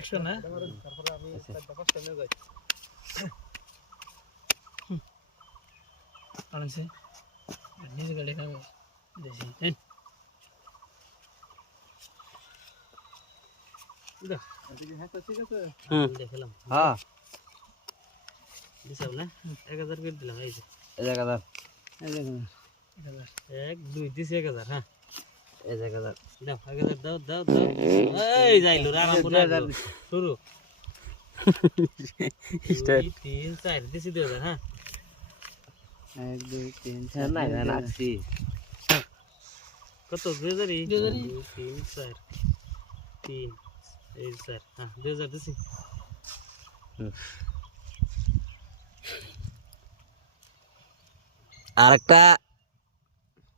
100 না তারপরে আমি 4-5টা নিয়ে যাই আনছে নিজে গাড়ি খাবে দেশি নেন দেখ এদিকে হ্যাঁ ঠিক আছে দেখলাম হ্যাঁ দিছাও না 1000 করে দিলাম এই যে এই জায়গাটা এই দেখুন 1000 1 2 দিছি 1000 হ্যাঁ এই জায়গাটা দাও 1000 দাও দাও দাও এই যাইলো রানা পুরা শুরু স্টার্ট 3 4 দিছি 2000 হ্যাঁ 1 2 3 4 না না নাচছি কত 2000 3 4 3 এই 4 হ্যাঁ 2000 দিছি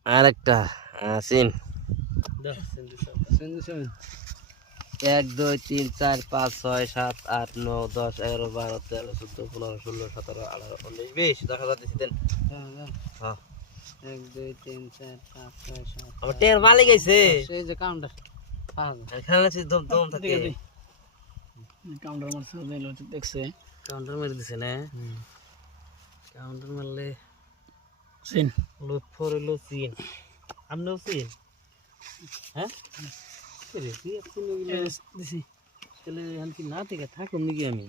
আরেকটা সিন দাও সেন্দি সব 1 2 3 4 5 6 7 8 9 10 11 12 13 14 15 16 17 18 19 20 10,000 দিছি দেন হ্যাঁ 1 2 3 4 5 6 7 আমার টের মালিক আইছে এই যে কাউন্টার খেলা আছে দম দম থাকে কাউন্টার মারছে দিলো দেখছে কাউন্টার মেরে দিছে না কাউন্টার মারলে সিন লুট ফরলো সিন আমরাও সিন হ্যাঁ দিছি তাহলে কি না থেকে থাকুন নাকি আমি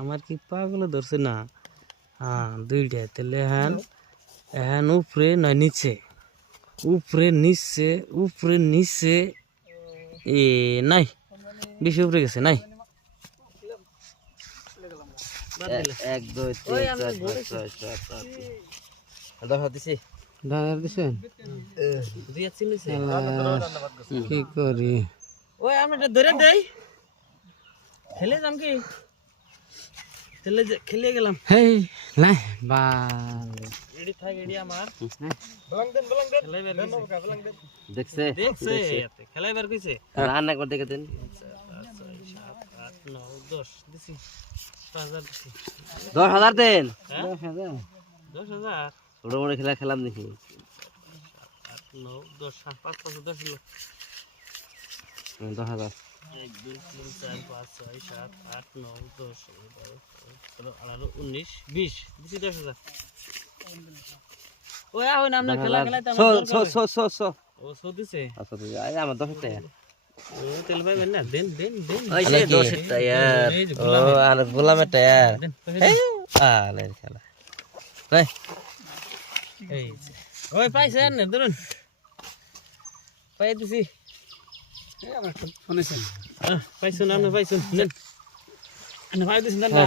আমার কি পাগল ধরছে না হ্যাঁ দুইটা তাহলে হ্যাঁ উপরে নয় নিচে উপরে নিচে এ নাই বেশি উপরে গেছে নাই 1 2 3 4 5 6 7 8 10 দিছি দাদা দিছেন দুই আছে নিছে কি করি ওই আমি এটা ধরে দেই খেলে যাম কি খেলে গেলাম হেই নাই বাল রেডি থাক রেডি আমার বলং দেন খেলাই বের কইছে বলং দেন দেখছে খেলাই বের কইছে রান্না করে দেখে দেন 7 8 9 10 দিছি 5000 দিছি 10000 দেন 10000 ছোট বড় খেলা খেলাম দেখি 8 9 10 5 5 10 হলো 10000 1 2 3 4 5 6 7 8 9 10 11 12 19 20 দিছি 10000 ওই আহ না আমরা খেলা খেলাইতাম ও সো দিছে আচ্ছা দিছে আই আমার 10 টাকা ও তেল পাইবেন না দেন ওই সে 10 টাকা यार ও আর গোলামের টাকা আলে খেলা ভাই এই ওই পাইছেন না ধরুন পাই দিছি এই আমার ফোন আছে পাইছুন আপনি পাইছুন নেন পাই দিছেন না